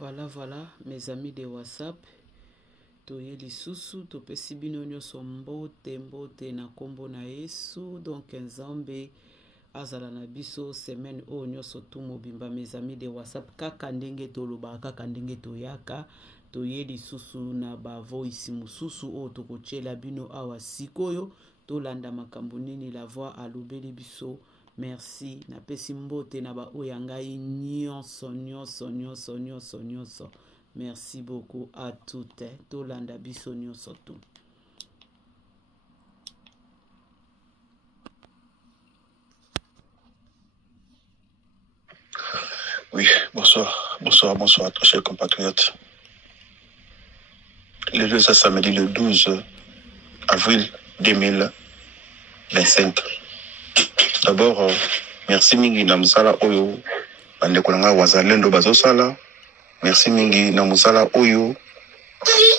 Voilà, mes amis de WhatsApp. Toye lisusu, topesi bino nyonso mbote na kombo na Yesu. Donc nzambe azala na biso semaine o nyonso tu mobimba. Mes amis de WhatsApp, kaka ndenge toloba, kaka ndenge toyaka. Toye lisusu na ba voice mususu o tokochela bino awa sikoyo. Tolanda makambo nini la voix alobeli biso. Merci. Na pesi mbote na ba oyangai nyonso. Merci beaucoup à toutes. Tolanda biso nyonso tout. Oui, bonsoir, très chers compatriotes. Le lieu, ça samedi le 12 avril 2025. D'abord, merci mingi na musala oyo bande kolanga wazalendo bazosala. Merci mingi na musala oyo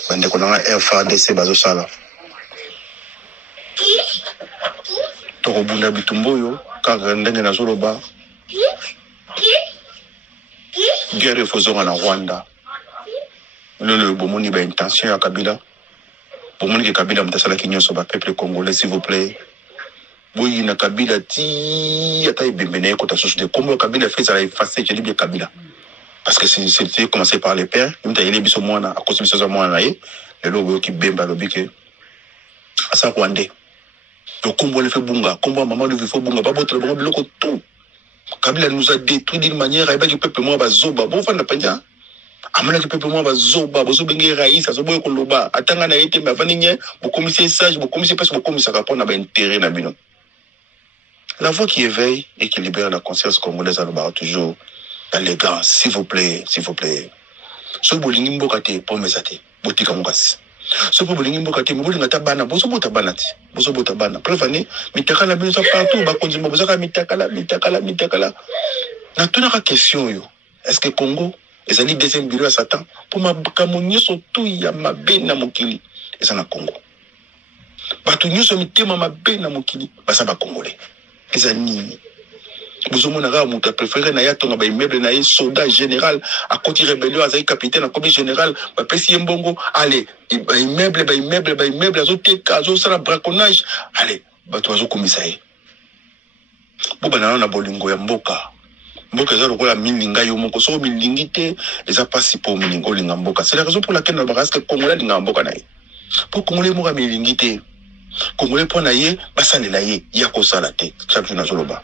bande kolanga FARDC bazosala. Toko bunda bitumboyo kaka ndenge na zoloba. Guerre faisons en Rwanda. Le bomoni ba intention ya Kabila. Bomoni ke Kabila mtasala kinyo so ba peuple congolais s'il vous plaît. Boyi na Kabila ti ata ibembene ko ta société comme Kabila fait ça effacer je dis bien Kabila. Parce que c'était commencé par les pères, il m'a dit biso mwana a cause biso mwana ye le lobo ki bemba lobi ke asa Rwandais. Le combo le fait bunga, combo maman le fait bunga, ba botre bon biloko tout. Kabila nous a détruit d'une manière à que peuple moi bazoba bon fa na panja amana que peuple moi bazoba bozo benge raïs zo boy koloba atanga na été mais vaninye bo commissaire sage bo commissaire parce que bo commissaire rapport na ba intérêt na bino. La voix qui éveille et qui libère la conscience congolaise à l'obar toujours l'élégance, s'il vous plaît. So bolingi mboka te po mesate botika mokasi. So bolingi mboka te bolinga ta bana bozo bota bana ti bozo bota bana prévani mitakala bino ça partout ba konzimba bozo ka mitakala na tuna ka question yo est-ce que Congo ezali deuxième bureau à Satan pour ma kamonyo surtout ya mabe na mokili eza na Congo batu nyoso mitema mabe na mokili basa ba congolais ezani bozo mona ga muta préféré na ya tonga ba immeuble na ye soldat général à côté rébellion azali capitaine à côté général ba pesi mbongo allez ba immeuble azoteka azosala braconnage allez bato azokomisa ye bo banana na bolingo ya mboka za lokola milinga yo moko so milingi te eza pasi po milingo linga mboka c'est la raison pour laquelle na baraske congolais linga mboka na ye po congolais moka milingi te congolais po na ye basalela ye ya kosala te chaque jour na zoloba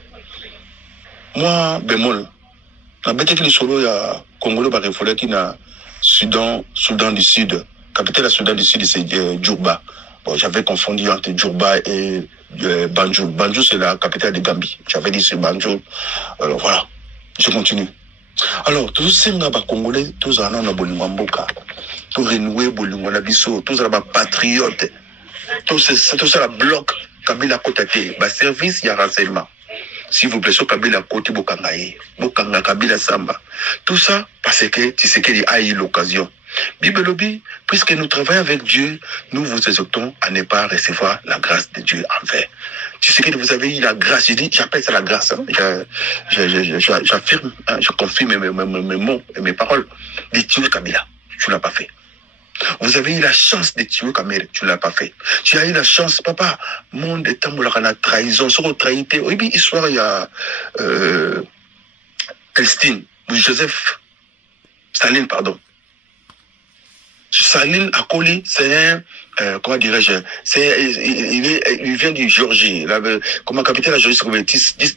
moi bémol na beteki lisolo ya congolais ba refolaki na Soudan du Sud capitale de Soudan du Sud c'est Djurba. Bon, j'avais confondu entre Djurba et Banjul. Banjul c'est la capitale de Gambie. J'avais dit c'est Banjul. Alors voilà. Je continue. Alors, tous ces Congolais, tous en ont bolingo mboka, tous renouer bolingo na biso, tous en patriotes, tous la bloc Kabila Kotate, ba service ya renseignement. S'il vous plaît, so Kabila Kote bokangaye, bokanga Kabila Samba. Tout ça parce que Tshisekedi a eu l'occasion. Bibelobi, puisque nous travaillons avec Dieu, nous vous exhortons à ne pas recevoir la grâce de Dieu envers. Tu sais que vous avez eu la grâce, j'appelle ça la grâce, hein. J'affirme, hein, je confirme mes mots et mes paroles de tuer Kabila. Tu ne l'as pas fait. Vous avez eu la chance de tuer Kabila, tu ne l'as pas fait. Tu as eu la chance, papa, monde est en la trahison, sur trahité. Oui, bien, histoire, il y a Elstine, Joseph Staline, pardon. Staline Akoli, c'est un, comment dirais-je, il vient du Géorgie, comme capitaine de la Géorgie,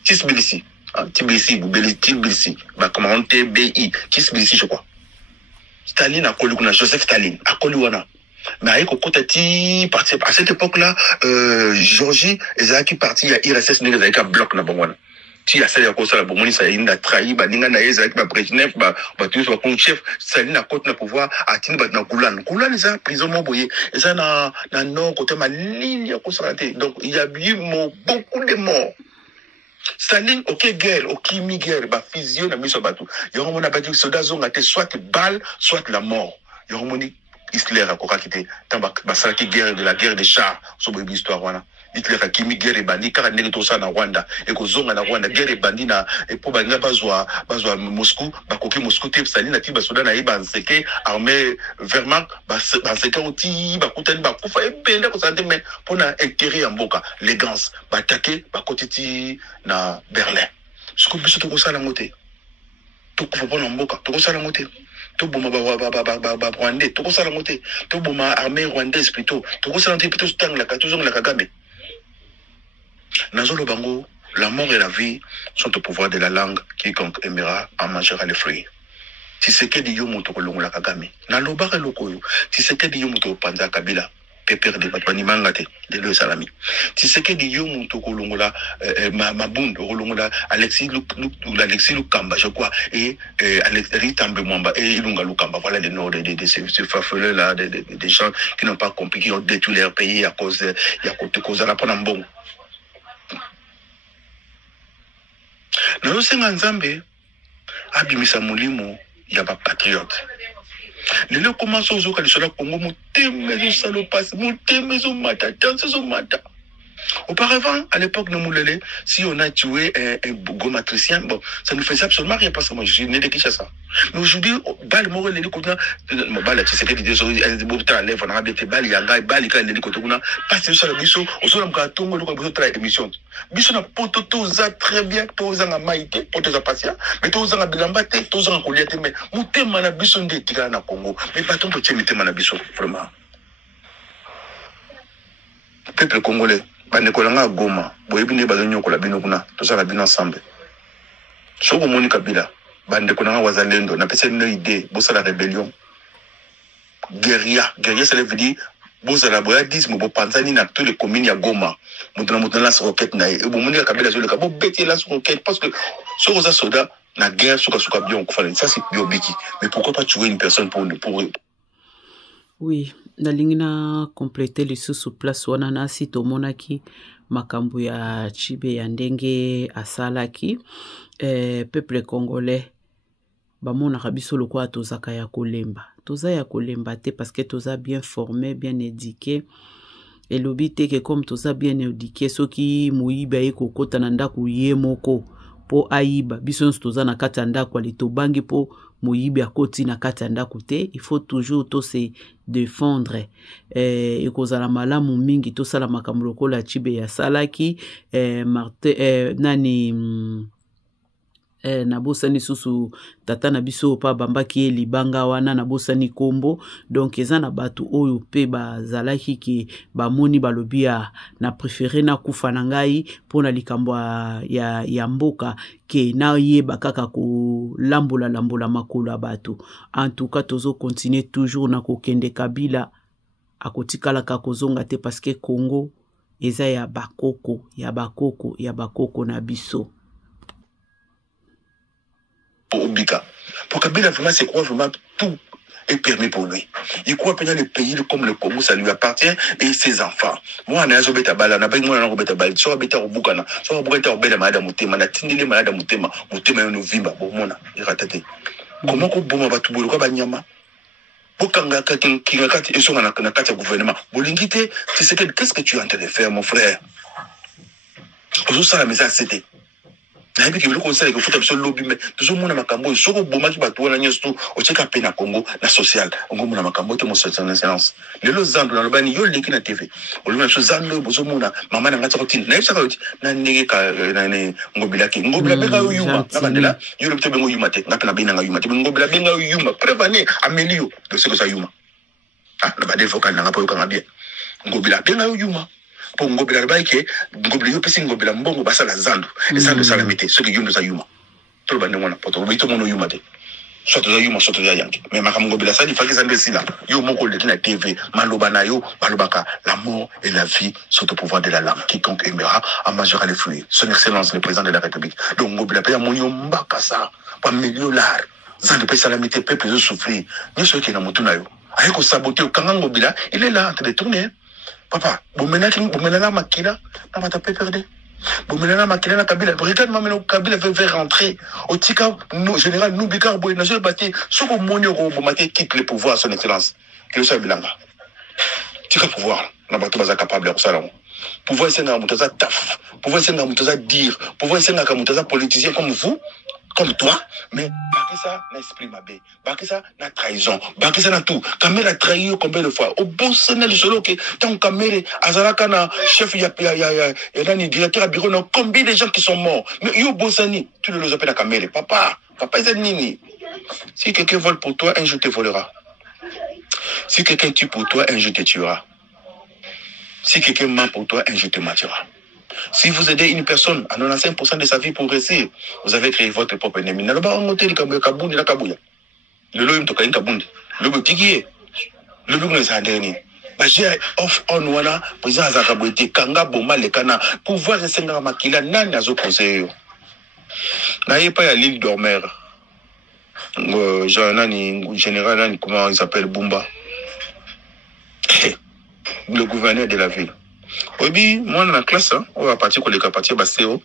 Tbilisi, Tbilisi, comment on TBI, Tbilisi, je crois. Staline Akoli, Joseph Staline, Akoli wana. Mais avec Kokotati, parti à cette époque-là, Géorgie, ils ont parti, il y a IRSS, il y a un bloc na bon. Si à ça, il y a ça, bon, ça il a trahi, ninga na yeza, Brezhnev, tous soit comme chef, Staline a côté na pouvoir, atteint na Koulan. Koulan, ils ont prison moboye, ils ont na nord côté ma ligne conservative. Donc il y a eu beaucoup de morts. Staline, ok guerre, ok mi-guerre, fusion na miso batou. Il y a un moment où soldats ont été soit balle, soit la mort. Il y a un moment Hitler a quoi quitté, tant que guerre de la guerre des chars, sur l'histoire voilà. Hitler akimi guerre bandi kaka ndenge to na Rwanda et ko zonga na Rwanda guerre bandi na et po banga bazwa Moscou bakoki Moscou te Staline ati ba soda na iba nseke armée Wehrmacht ba nseke oti bakutani bakufa ebenda ko sante mais pona intérêt ya mboka les gans ba attaquer ba kotiti na Berlin ce ko biso to ko sala ngote to ko pona mboka to ko sala ngote to boma ba Rwandais to ko sala ngote to boma armée rwandaise plutôt to ko sala ngote plutôt tang la katuzong la Kagame. Nazolo Bango, la mort et la vie sont au pouvoir de la langue. Quiconque aimera en mangera les fruits. Tshisekedi yo moto kolongo la Kagame. Na lobare lokoyo. Tshisekedi yo moto panza Kabila. Pepere de batwani mangate de le salami. Tshisekedi yo moto kolongo la Mabund kolongo la Alexis Lukamba je crois et Ritambe Mwamba et Ilunga Lukamba. Voilà les noms de ces farfeleux là des gens qui n'ont pas compris, qui ont détruit leur pays à cause de la Ponambong. Nazo senga nzambe abimisa mulimo ya ba patriote. Lelo commence ozoka lisala Congo mutemezo salopasi mutemezo mata dansezo mata. Auparavant, à l'époque de Moulele, si on a tué un gomatricien, bon, ça ne faisait absolument rien parce que moi je suis né de Kinshasa. Mais aujourd'hui, Bal Morel, les côtés, Bal, tu sais que tu dis, un beau talent, on a habité Bal, Yanga, Bal, les côtés, parce que sur le biseau, on se l'a tongo, le biseau de l'émission. Biseau n'a pas tout ça très bien, tout ça n'a maïté, pour tes patients, mais tout ça n'a bilambate, tout ça n'a colliate, mais mouté mana biseau de Tigana Congo, mais pas ton petit mité mana biseau, vraiment. Peuple congolais. Bande kolanga Goma, boyebine bazonyo kola bino kuna, tosala bino ensemble. Soko moni Kabila, bande kolanga wazalendo, na pesa une idée, bossa la rébellion. Guerilla ça veut dire bossa la boyadisme, bo panzani na tous les communes ya Goma. Mutana la roquette na e bo moni Kabila zo le kabo beti la roquette parce que soko za soda na guerre soka bien ko fallait ça c'est biobiki. Mais pourquoi pas tuer une personne pour Oui, nalingi na compléter les sous place wana nasi tomonaki makambo ya Chibe ya ndenge asalaki peuple congolais bamonaka biso lokwa tozaka ya kolemba. Toza ya kolemba te parce que toza bien formé, bien éduqué. Et l'obité que comme toza bien éduqué soki muiba eko kota na ndako ye moko po aiba biso toza na kati ya ndako ali tobangi po moyibi akoti na kati ya ndako te, il faut toujours to se défendre. Ekozala malamu mingi to sala makambo lokola Chibe ya salaki nani nabosani susu tata na biso pa bambaki libanga wana nabosani kombo. Donc eza na batu oyo pe bazalaki ki bamoni balobia na préféré na kufa na ngai pona likambo ya mboka ke na yeba kaka ko lambola makolo batu. En tout cas tozo continuer toujours na kokende Kabila akotikala ka kozonga te parce que Congo eza ya bakoko na biso. Obika. Pour Kabila, vraiment, c'est quoi, vraiment, tout est permis pour lui. Il croit que les pays comme le Congo, ça lui appartient et ses enfants. Moi, on a un beta bala, on a pas un beta bala, soit beta au Bukana, soit beta au beta malade Moutema, na tindile malade Moutema, no vimba, bon, mona, il ratate. Comment qu'on bomba va tout boulot, banyama? Bokanga, Kingakati, et son anakati gouvernement. Bolingite, tu sais qu'est-ce que tu es en train de faire, mon frère? Aujourd'hui, ça, la maison, c'était. Na bibi le conseil que faut absolument lobby mais toujours mon makambo soko boma ki batu na nyosto o cheka pe na Congo na social ngo mon makambo te mo social excellence le lo zando na lobani yo leki na TV o lobana so zando bozo mona mama na ngata routine na yisa ka na ndenge ka na ne ngobila ki ngobila be ka yuma na bandela yo le tebe ngo yuma te na kana bina nga yuma te ngobila be nga yuma prévenir amelio de ce que ça yuma ah na bade vocal na ngapo yo ka bien ngobila be nga yuma pour ngobila baike ngobila yo pesi ngobila mbongo basala zando et zando salamité ce que yondo za yuma to bande mona poto bito mono yuma te soit to yuma soit to yanki mais maka ngobila sali faki zande sila yo moko le na TV maloba na yo balobaka la mort et la vie sont au pouvoir de la langue quiconque aimera en mangera les fruits son excellence le président de la République donc ngobila pa ya monyo mbaka ça pas $1,000,000 zando pe salamité peuple zo souffrir ni ce qui na mutuna yo ayeko saboter kanga ngobila il est là en train de tourner. Papa, Boumena Makila, n'a pas perdu. Boumena Makila, n'a Kabila. Regarde, maman, Kabila veut rentrer. Au Tika, général, nous, Bikar, Boy, n'a jamais battu. Ce que Monio, Boumate quitte le pouvoir, son excellence. Que le soit Bilanga. Tika pouvoir, n'a pas tout capable de ça. pouvoir c'est un moutaza taf, pouvoir c'est un moutaza dire, pouvoir c'est un moutaza politicien comme vous, comme toi, mais ça n'esprit mabé, ça n'a trahison, ça n'a tout. Kamel a trahi combien de fois? Au bon sénat solo que tant Kamel Azaraka na chef y a un directeur à bureau, combien de gens qui sont morts? Mais yo Bossani, tu le appelles à Kamel, papa est nini. Si quelqu'un vole pour toi, un jour te volera. Si quelqu'un tue pour toi, un jour te tuera. Si quelqu'un ment pour toi, un jour te mentira. Si vous aidez une personne à 95% de sa vie pour réussir, vous avez créé votre propre ennemi. Le pouvoir de makila nani azo conseiller. N'ayez pas l'île dormeur. Général, comment il s'appelle, Bumba. Le gouverneur de la ville. Oui, moi, dans la classe, on va partir pour les capacités CO.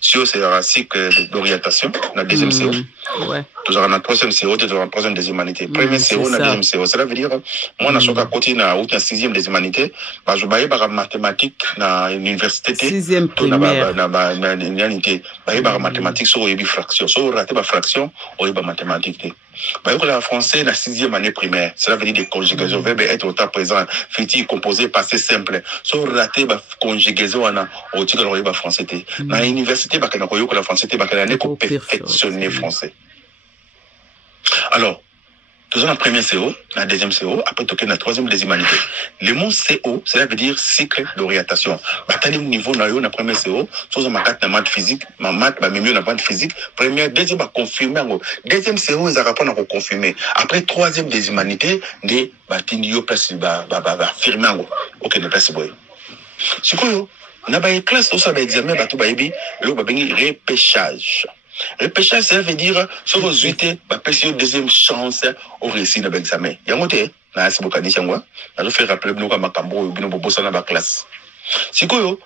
CO, c'est un cycle d'orientation, la deuxième CO. Ouais. Toujours la troisième CO, toujours la troisième des humanités. Premier CO, la deuxième CO. Cela veut dire, moi, on a côté, la sixième des humanités, je vais aller mathématiques dans l'université. Sixième primaire. Mathématiques, sur les fractions. Sur la fraction, on va mathématiques. La français, la sixième année primaire. Cela veut dire des conjugaisons, verbe être au temps présent, futur, composé, passé simple. Sur raté, conjugaison, on a au titre de français. Dans l'université, la français, on a perfectionné français. Alors, toujours la première CO, la deuxième CO, après toquer la troisième des humanités. Le mot CO, cela veut dire cycle d'orientation. Bataille niveau na yo na première CO, chose ma carte na maths physique, ma maths ba mieux na maths physique, première, deuxième ba confirmer ngo. Deuxième CO ils répondent à confirmer. Après troisième des humanités, des batini yo place ba affirmer ngo. OK, ne place boy. Sikoyo, na ba classe tout ça ba examen ba tout ba yebi, lo ba bengi repêchage. Repêchage, ça veut dire, sur vos unités, une deuxième chance au réussir de l'examen. Il y a un côté, là, c'est beaucoup de gens, je fais rappeler que nous avons un cambo, nous avons bossé dans la classe. C'est quoi,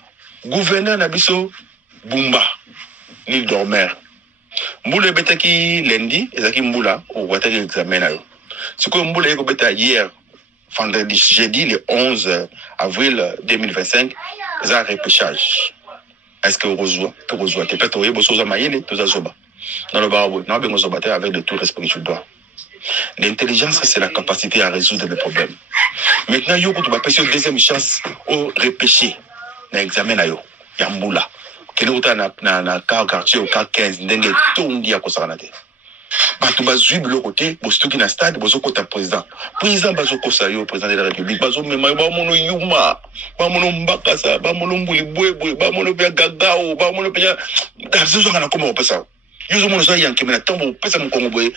gouverneur Nabiso, Bumba, l'île dormeur. Mboula betaki lundi, et zaki Mboula, au wataki examen. C'est quoi, Mboula est beta hier, vendredi, jeudi, le 11 avril 2025, c'est un repêchage. Est-ce que vous rejoignez? Peut-être que vous rejoignez tout ça. Dans le barreau, nous avons besoin avec de tout respect que tu dois. L'intelligence, c'est la capacité à résoudre les problèmes. Maintenant, vous avez une deuxième chance au repêcher. Dans l'examen, il y a un moula. Quel est le cas quartier au cas 15? Il y a tout le monde qui a Batu bazuib le côté, bostu qui na stade, bozo kota président. Président bazo kosayo, président de la République, bazo mema, ba mono yuma, ba mono mbakasa, ba mono mbuli bwebwe, ba mono pia gagao, ba mono pia, kazizo kana koma opesa. Yuzo mono sa yanke mena tambo opesa mkongo bwe,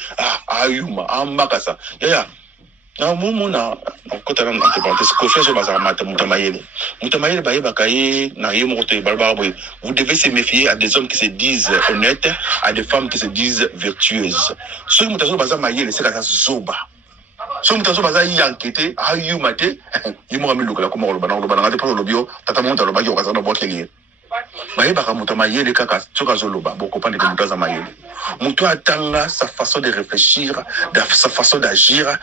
yuma, mbakasa. Ya. Na mumu na kota na parenthèse, confiance au bazar mutamayele. Mutamayele baye bakaye na yemo kote barbarabwe. Vous devez se méfier à des hommes qui se disent honnêtes, à des femmes qui se disent vertueuses. Ceux mutazo bazar mayele c'est la zoba. Ceux mutazo bazar yankete, ayumate, yimo rami lokala comme on le banane pour le bio, tata monta le bagio kazana boakeli. Baye baka mutamayele kaka tsoka zoloba, beaucoup pas de mutaza mayele. Moutou attend sa façon de réfléchir, sa façon d'agir,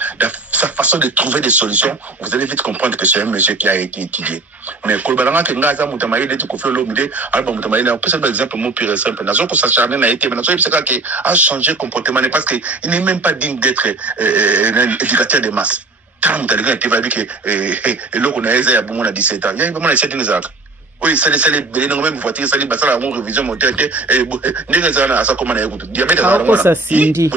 sa façon de trouver des solutions. Vous allez vite comprendre que c'est un monsieur qui a été étudié. Mais Kolbalanga Kengaza Moutamaïle est conflit l'omide, Alba Moutamaïle, on peut faire exemple mon pire simple. Nazo ko s'acharner n'a été, mais Nazo qui a changé comportement parce qu'il n'est même pas digne d'être un éducateur de masse. Tant que quelqu'un était validé que et l'autre on a essayé à bon à 17 ans. Il y a vraiment les 7 ans. Oui, c'est les même voiture, c'est les basses à la révision moteur et n'exagère à ça comme on a écouté. Diabète à la ça Cindy.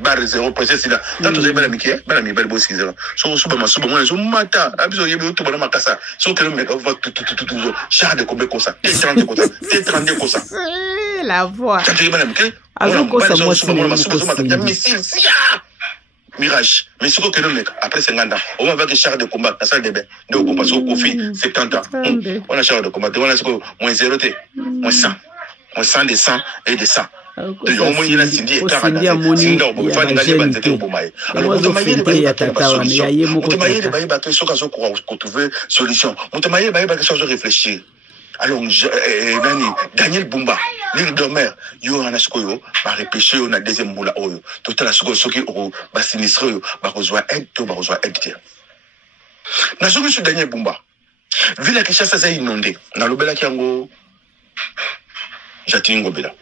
Barre zéro procès là. Tant que j'ai bien amitié, bien ami, belle bosse qui zéro. Souvent moi, je m'attends. Abiso yébi tout bon ma casa. So que le mec va tout char de combien comme ça. T30 comme ça. T32 comme ça. La voix. Tant que j'ai bien amitié. Alors quoi ça moi c'est missile. Mirage. Mais ce que le mec, après 50 ans, on va avec les chars de combat, dans la salle de bain, de combat, au Kofi, 70 ans. On a chars de combat, on a ce que, moins 0, moins 100. Moins 100 de 100 et de 100. Donc, au moins, il y a Cindy et Carada. Cindy, on peut faire des gars, ils étaient au Bomaï. Alors, on te maille, il y a solution. On te maille, il y a quelque chose qu'on trouve solution. On te maille, il y a quelque chose de réfléchir. Alors, Daniel Bumba, l'île de mer, yo en a ce que yo, va repêcher, on a deuxième moula oyo. Tout à la seconde, ce qui va sinistrer, va rejoindre aide, va rejoindre aide. N'a jamais su Daniel Bumba. Ville ya Kinshasa eza inondé. Na lobela kiango Jatini Ngobela.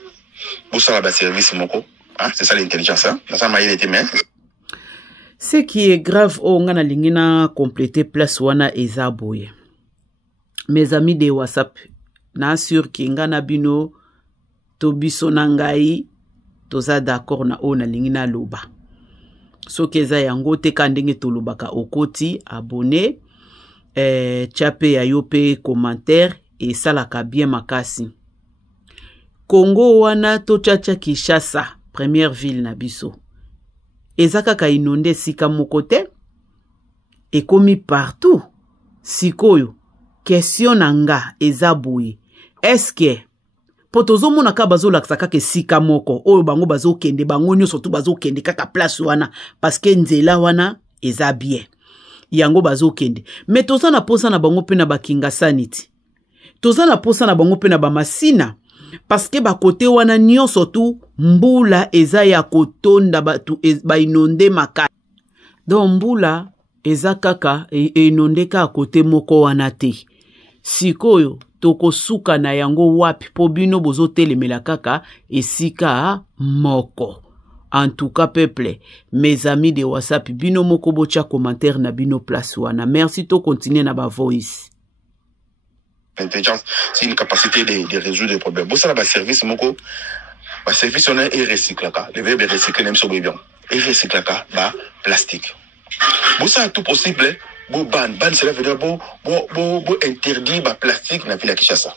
Bosala ba service moko. Hein? C'est ça l'intelligence. Hein? Ça m'a été mais. Ce qui est grave, on a lingina compléter place wana eza boye. Mes amis de WhatsApp, na sûr ki ngana bino to biso na ngai toza d'accord na ona lingina loba. So keza yango te kandenge to lobaka okoti abonné chape ya yope commentaire et salaka bien makasi. Congo wana to chacha Kinshasa, première ville na biso. Ezaka ka inonde sika mokote ekomi partout. Sikoyo question nanga ezaboui. Est-ce que potozo mona ka bazo laksaka ke sika moko oyo bango bazo kende bango nyo surtout bazo kende kaka place wana parce que nzela wana eza bien. Yango bazo kende. Mais toza na posa na bango pe na bakinga sanity. Toza na posa na bango pe na ba masina. Parce que ba côté wana nyo surtout mbula eza ya kotonda batu ba inonde maka. Donc mbula eza kaka inonde ka côté moko wana te. Sikoyo toko suka na yango wapi po bino bozo telemela kaka esika moko. En tout cas peuple, mes amis de WhatsApp, bino moko bocha commentaire na bino place wana. Merci to continuer na ba voice. L'intelligence, c'est une capacité de résoudre des problèmes. Bon, ça, là, service, mon co, service, on est recyclaka. Le verbe recycler, même sur le bien. Et recyclaka, plastique. Bon, ça, tout possible, bon, ban, cela veut dire, bon, interdit, plastique, na ville à Kinshasa.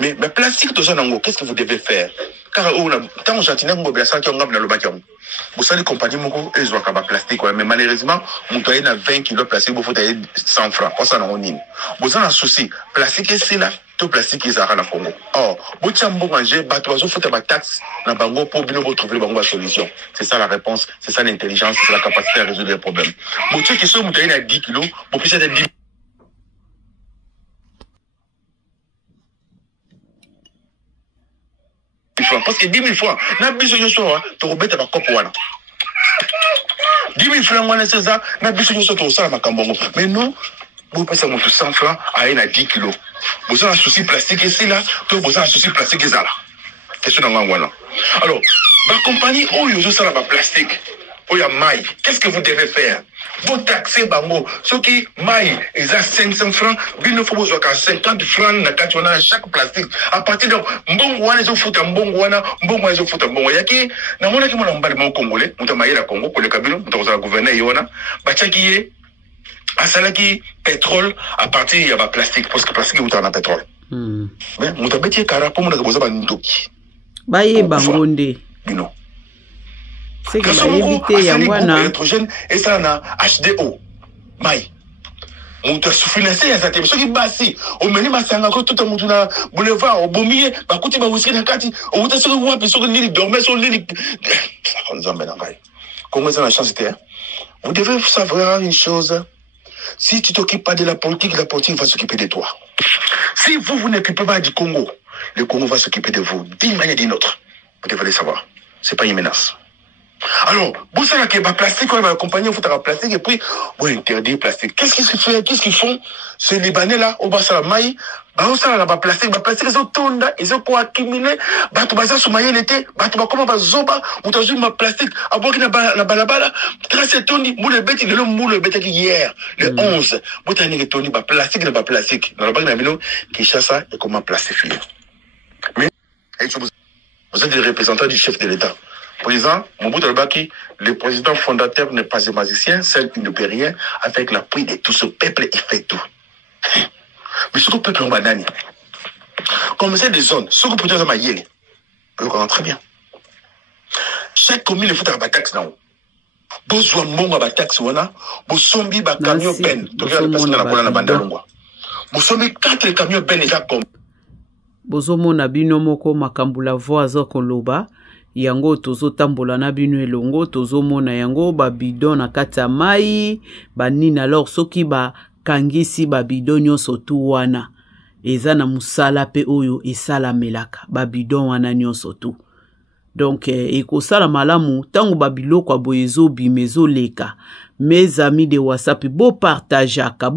Mais, plastique, tout ça, qu'est-ce que vous devez faire? Car, tant que j'attendais, on va faire ça, on va le bâtir. Vous savez, les compagnies, ils ont un plastique, mais malheureusement, on doit avoir 20 kilos de plastique, il faut avoir 100 francs. Ça, on a un vous avez un souci. Plastique, c'est là, tout plastique, ils ont à Congo. Or, vous avez manger, vous faut avoir taxe, dans Bango, pour bien trouver la solution. C'est ça la réponse, c'est ça l'intelligence, c'est la capacité à résoudre les problèmes. Vous avez qui sont, vous avez 10 kilos, vous puissiez être 10 francs. Parce que 10 000 francs, n'a besoin de soi, tu rebêtes à cop wana. 10 000 francs, wana c'est ça, n'a besoin de soi, tu ressembles à Kambongo. Mais non, vous passez à 100 francs à 10 kilos. Vous avez un souci plastique ici là, tu vous avez un souci plastique ici là. Question dans wana. Alors, ma compagnie, oh, ils ont ça là, plastique. Oh, ya maille. Qu'est-ce que vous devez faire? Vous taxez bango. Ce qui maille, ils ont 500 francs. Bino faut vous avoir 50 francs na chaque plastique. À partir de mbongo wana ils ont foutu mbongo wana, mbongo ils ont foutu mbongo. Yaki na mona ki mona mbali mo congolais, muta maïla Congo pour le kabilo, muta za gouverner yona. Bachaki ye asalaki pétrole à partir ya ba plastique parce que plastique muta na pétrole. Mais muta beti kara pour mona boza ba ndoki. Baye bangonde. Bino. C'est que éviter yangwana électrogène et ça na HDO mai on te financer ça te soki basi o meni masanga ko tout mutu na boulevard o bomier ba kuti ba wisi na kati o uta soki wapi soki nili dormir sur l'île on zamba na ngai comment ça la chance était vous devez savoir une chose si tu t'occupes pas de la politique va s'occuper de toi si vous n'occupez pas du Congo le Congo va s'occuper de vous d'une manière ou d'une autre vous devez le savoir c'est pas une menace. Alors, vous savez que le plastique, on va accompagner, vous avez un plastique, et puis, vous interdire le plastique. Qu'est-ce qu'ils font? Qu'est-ce qu'ils font? Ces Libanais là, au bas de la maille, bah, ça là, plastique, ils ont tourné, ils ont quoi accumulé, bah, tu vas ça sur maille l'été, bah, tu vas comment, bah, zoba, ou t'as ma plastique, à boire qui n'a pas la balabala, tracé Tony, moule bête, il est le moule bête hier, le 11, vous t'as un Tony, bah, plastique, n'a pas plastique, dans la banque d'Amino, qui chasse ça, et comment plastifier. Mais, vous êtes des représentants du chef de l'État. Président Mobutu Albaki, le président fondateur n'est pas un magicien, seul il ne peut rien, avec l'appui de tout ce peuple, il fait tout. Mais ce que le peuple en banane, comme c'est des zones, ce que le peuple en banane, on le connaît très bien. Chaque commune, il faut avoir une taxe là-haut. Besoin de monde à taxe, vous sombi ba camion ben, tu regardes parce que la bola na bandalongwa. Vous sombi 4 camions ben déjà comme. Bozomo na bino moko makambula voazo koloba. Yango tozo tambola na bino elongo tozo mona yango ba bidon na kati ya mai banini alors soki ba kangisi ba bidon nyonso tu wana eza na musala pe oyo esala melaka ba bidon wana nyonso tu donc ekosala malamu tango babiloko aboye ezobima ezoleka. Mes amis de WhatsApp, bo partageaka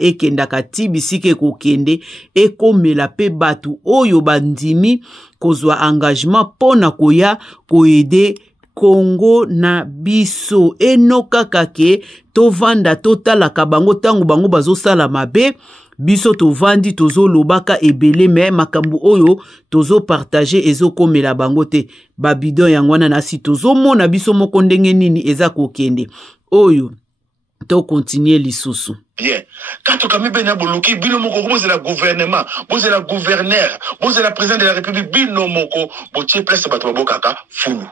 ekendaka tibisike kokende ekomela pe batu oyo bandimi kozwa engagement pona koya koede Congo na biso. Enoka kake tovanda totalaka bango tango bango bazosala mabe. Biso tovandi tozo lobaka ebele me makambu oyo tozo partager ezo komela bango te. Babidon yangwana nasi tozo mona biso moko ndenge nini eza kokende. Oyo to continuer lisusu. Bien. Quand on a bien boloki, bino moko boze la gouvernement, boze la gouverneur, boze la président de la République, bino moko botie place bato bokaka fulu.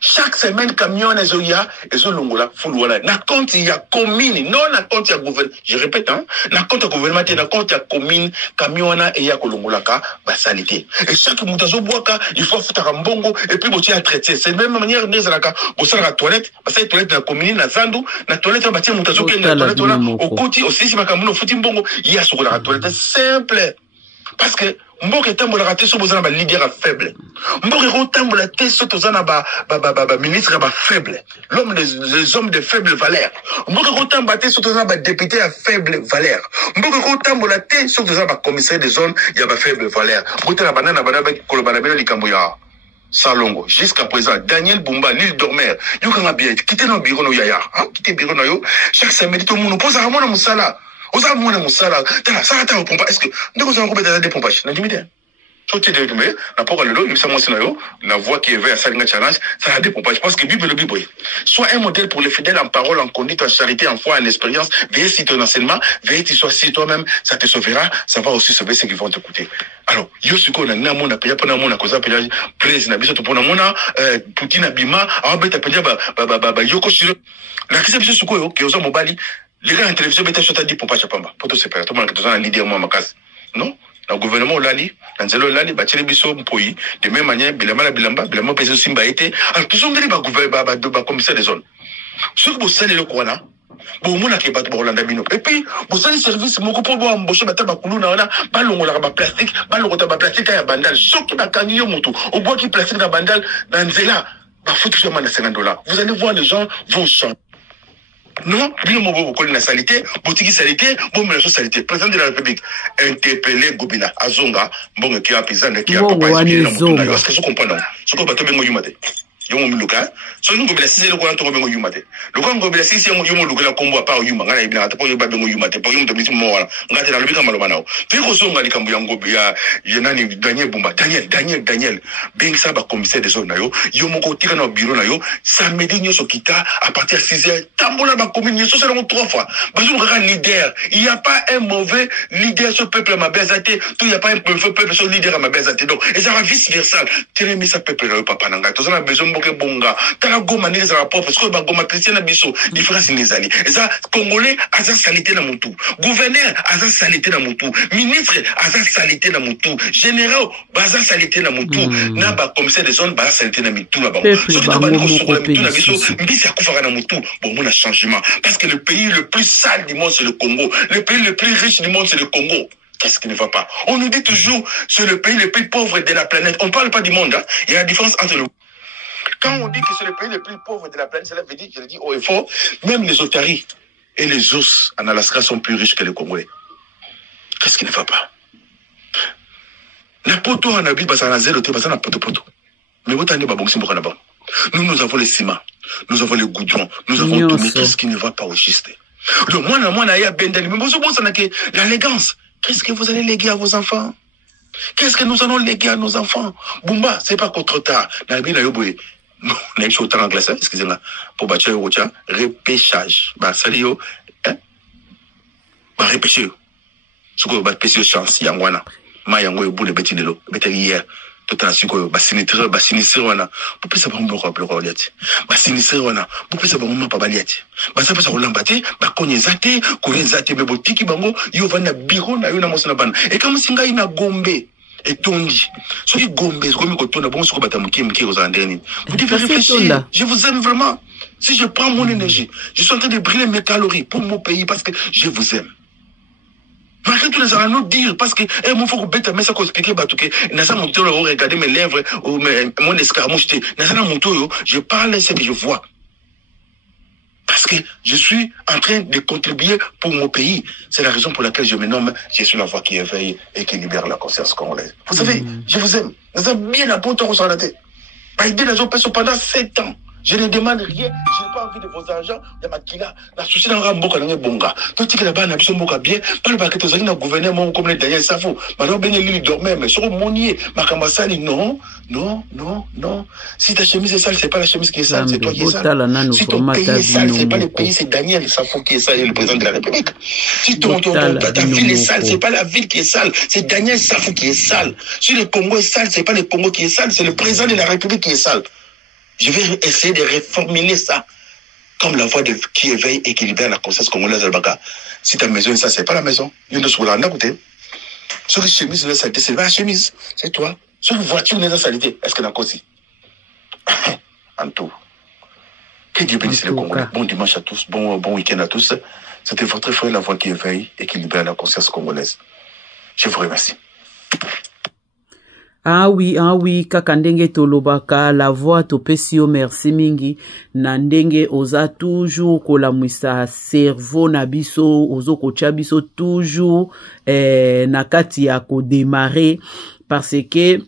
Chaque semaine, camion ezoya, ezolongola, foulouala. Na compte il y a commune, non na compte il y a gouvernement. Je répète, hein, na compte gouvernement, na compte il y a commune, camion na et il y a kolongolaka, ba salité. Et chaque moutazo boaka, il faut foutre un bongo et puis botia traiter. C'est de même manière de zalaka, bossa la toilette, parce que toilette na commune na zandu, na toilette ba tia moutazo ke na toilette là, au côté aussi si makamuno fouti mbongo, il y a sur la toilette simple. Parce que mboke tambola raté so bozana ba leader faible. Mboke tambola té so tozana ba ministre ba faible. L'homme des hommes de faible valeur. Mboke tambola té so tozana ba député à faible valeur. Mboke tambola té so tozana ba commissaire des zones ya ba faible valeur. Bote la banana banana kolobana bela likambo ya Salongo. Jusqu'à présent, Daniel Bumba, l'île dormeur, yo kanga bien, quittez nos bureaux no yaya, hein, quittez bureau no yo, chaque samedi tout le monde pose à moi na musala. Oza mwana musala tala sata au pompa est-ce que ndeko za ngobeta des pompages na dimide sote de dumé na poko lelo il s'amo sinayo la voix qui est vers salinga challenge ça a des pompages parce que bible le bible soit un modèle pour les fidèles en parole en conduite en charité en foi en expérience veille si ton enseignement veille tu sois si toi-même ça te sauvera ça va aussi sauver ceux qui vont t'écouter alors yo suko na na mona paya pona mona koza pela président biso to pona mona Poutine abima abeta pela ba yoko sur la kisa biso suko yo ke oza mobali. Les gars en télévision, ils sont dit pour pas chapamba. Pour tout se faire. Tout le monde qui est un leader, moi, ma casse. Non? Le gouvernement, lali, Nanzelo, lali, bâtir biso, mpoyi. De même manière, bilama, pèse aussi, été. Alors, tout le monde dit, gouvernement, commissaire des zones. Ce que vous savez, le Kouana, bon, mon qui est battu pour l'Andamino. Et puis, vous savez, service, mon copain, bon, embaucher, ma table, on a, ballon, la plastique, ballon, plastique, à bandal, sauf que ma canyon, moto, au bois qui plastique, la bandal, Nanzela, bah, faut toujours mal à $50. Vous allez voir, les gens vont changer. Non, bien mon beau la salité, boutique salité, bon mais la salité. Président de la République interpellé Gobina Azonga, bon qui a paysan qui a papa est-ce que je comprends non? Ce qu'on va te bengo yumate. Yo mo luka, so ngo bila sisi le ko anto bengo yumate. Le ko ngo bila sisi yo mo luka la kombo pa yuma ngana ibina ta po yo ba bengo yumate, po yo to biti mo wala. Ngati na lobika maloma nawo. Te ko so ngali kambu yango ya yenani Daniel Bumba, Daniel beng sa ba commissaire des zones na yo mo ko tika na bureau na yo, samedi nyoso kita à partir de 6h, tambola ba commune nyoso seulement 3 fois. Bazou grand leader, il y a pas un mauvais leader sur peuple ma bezate, tout il y a pas un mauvais peuple sur leader ma bezate. Donc, et ça va vice versa. Télémi sa peuple na papa nanga. To ça na besoin mboke bonga. Tala goma ni za rapport parce que ba goma chrétien na biso, différence ni zali. Et ça congolais a sa salité na mutu. Gouverneur a sa salité na mutu. Ministre a sa salité na mutu. Général ba sa salité na mutu. Na ba commissaire des zones ba sa salité na mutu na ba. Ce qui ba ko sur la mutu na biso, mbisi akufaka na mutu. Bon mon changement parce que le pays le plus sale du monde c'est le Congo. Le pays le plus riche du monde c'est le Congo. Qu'est-ce qui ne va pas? On nous dit toujours c'est le pays le plus pauvre de la planète. On ne parle pas du monde. Hein? Il y a la différence entre le... Quand on dit que c'est le pays le plus pauvre de la planète, cela veut dire, je le dis haut et fort, même les otaries et les os en Alaska sont plus riches que les Congolais. Qu'est-ce qui ne va pas? La poto en habite, parce qu'on a zéro, parce qu'on a poto. Mais vous t'en pas là-bas. Nous avons les ciments, nous avons les goudrons, nous avons tout, mais qu'est-ce qui ne va pas au juste? Donc, moi, il y a Bendel, mais vous savez, l'élégance. Qu'est-ce que vous allez léguer à vos enfants? Qu'est-ce que nous allons léguer à nos enfants? Bumba, c'est pas trop tard. On a eu au temps en classe, excusez-moi, pour bâtir au repêchage. Bah, salut, hein? Bah, repêcher. Ce que vous avez pêché chance, yangwana. Ma yango, au bout de bêtis de l'eau, bêtis hier. Tout à l'heure, sinistre, wana. Pour plus savoir mon roi, le liati. Sinistre, wana. Pour plus savoir mon papa liati. Ça peut s'en l'embâter, connaissez, mais botiki bango, yo vana biro na yo na mosna ban. Et comme singa ina gombe. Et tondi. Ce qui gombe, c'est comme quand on a bon, ce qu'on va t'amuquer aux andrénines. Vous devez réfléchir. Je vous aime vraiment. Si je prends mon énergie, je suis en train de brûler mes calories pour mon pays parce que je vous aime. Malgré tout, nous allons nous dire, parce que, moi, il faut que bête, mais ça, qu'on explique, bah, tout que, nous allons regarder mes lèvres, ou mon escarmouche, nous allons je parle ce que je vois. Parce que je suis en train de contribuer pour mon pays. C'est la raison pour laquelle je me nomme, je suis la voix qui éveille et qui libère la conscience congolaise. Vous savez, je vous aime. Nous avons bien la bonne temps sur la tête. Biden a joué pendant 7 ans. Je ne demande rien. Je n'ai pas envie de vos argent. Il y a ma kila. La souci dans la mboka n'a bonga. Tout ce qui est là-bas n'a pas mboka bien. Pas le paquet de zone gouvernement comme les Daniel Safo. Maintenant, ben il dormait, mais sur monier, ma kambasani, non. Si ta chemise est sale, c'est pas la chemise qui est sale, c'est toi qui est sale. Si ton pays est sale, c'est pas le pays, c'est Daniel Safo qui est sale, et le président de la République. Si ta ville est sale, c'est pas la ville qui est sale, c'est Daniel Safo qui est sale. Si le Congo est sale, c'est pas le Congo qui est sale, c'est le président de la République qui est sale. Je vais essayer de reformuler ça comme la voix qui éveille et qui libère la conscience congolaise. Si ta maison est ça, c'est pas la maison. Il y a une chose à côté. Sur les chemises, la saleté, c'est pas la chemise, c'est toi. Sur une voiture, la saleté, est-ce que la cause? En tout. Que Dieu bénisse les Congolais. Bon dimanche à tous, bon week-end à tous. C'était votre frère, la voix qui éveille et qui libère la conscience congolaise. Je vous remercie. Ah oui, kaka ndenge tolobaka, la voix topesi yo merci mingi, na ndenge oza toujours kolamwisa cerveau na biso, ozo kocha biso toujours na kati ya ko démarrer, parce que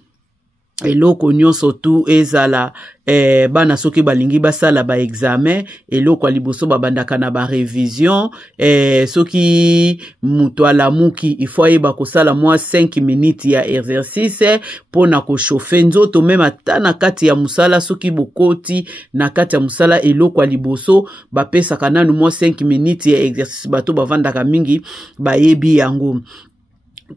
eloko nyonso tu ezala bana soki balingi basala ba examen, eloko liboso babandaka na ba révision, soki mutu alamuki il faut yeba kosala mwa 5 minutes ya exercice pona ko chauffer nzoto, même ata na kati ya musala soki bokoti na kati ya musala, eloko liboso bapesaka nanu mwa 5 minutes ya exercice, bato bavandaka mingi bayebi yango.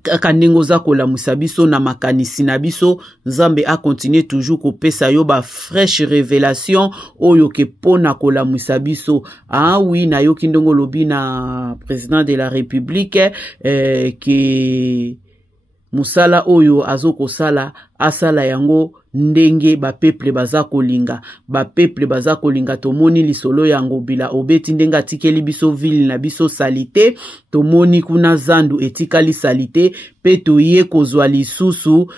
Kaka ndenge oza kolamwisa biso na makanisi na biso, Nzambe a continuer toujours kopesa yo ba fraîche révélation oyo ke pona kolamwisa biso. Ah oui, na yo kindongo lobi na président de la République ke musala oyo azoko sala asala yango ndenge ba peuple baza kolinga tomoni lisolo yango bila obeti ndenga tikeli biso ville na biso salite, tomoni kuna zandu etikali salite, pe toye kozwa lisusu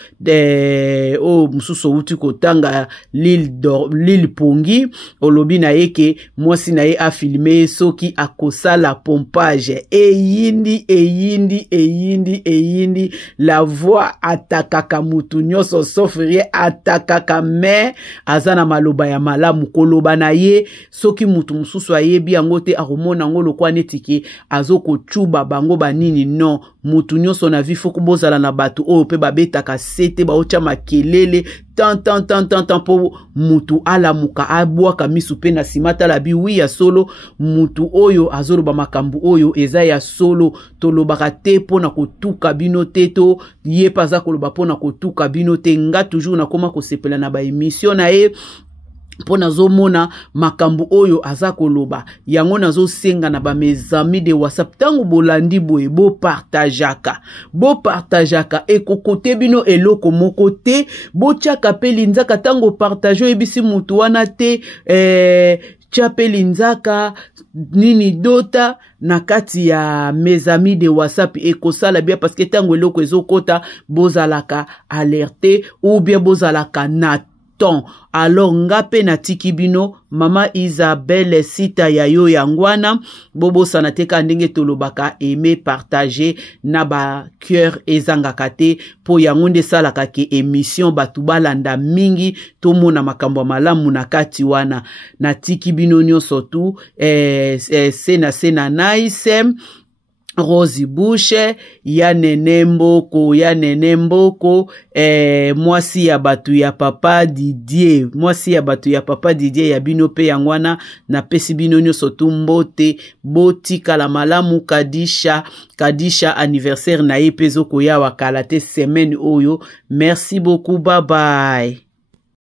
mususu uti kotanga l'île Pongi, olobi na yeke mwasi na ye a filmé soki akosala pompage eyindi la voix atakaka mutu nyoso sofrie atakaka me azana maloba ya malamu koloba na ye soki mutu mususu ayebi yango te akomona ngo lokwa netiki azoko chuba bango banini. Non, mutu nyoso na vifo kubozala na batu oyo pe babetaka sete baocha makelele tant po mutu alamuka abwaka misu pe na simata la biwi ya solo, mutu oyo azoloba makambu oyo eza ya solo, tolobaka te pona kotuka bino te, to ye paza koloba pona kotuka bino te. Nga toujours na koma kosepela na ba émission na ye pona zomona makambu oyo aza koloba yango nazo senga na ba mes amis de WhatsApp tangu bolandi boye bo partageaka ekokote bino eloko moko te, bo tiaka pe linzaka tango partage ebisi mutu wana te chape linzaka nini dota na kati ya mes amis de WhatsApp ekosala bien, parce que tango eloko ezokota bozalaka alerte ou bien bozalaka na ton. Alors ngape na tikibino mama Isabelle sita ya yo yangwana bobo sanateka ndenge tolobaka aimer partager na ba cœur ezangaka te po yangonde salaka ke émission batu balanda mingi tomona makambo malamu na kati wana na tikibino nyonso tu sena nice Rosie Bouche, ya nene mboko, mwasi ya batu ya papa Didier, ya bino pe yangwana, na pesi bino nyoso tu mbote, boti kala malamu Kadisha anniversaire na ye pezo koya wakala te semaine oyo. Merci beaucoup, bye bye.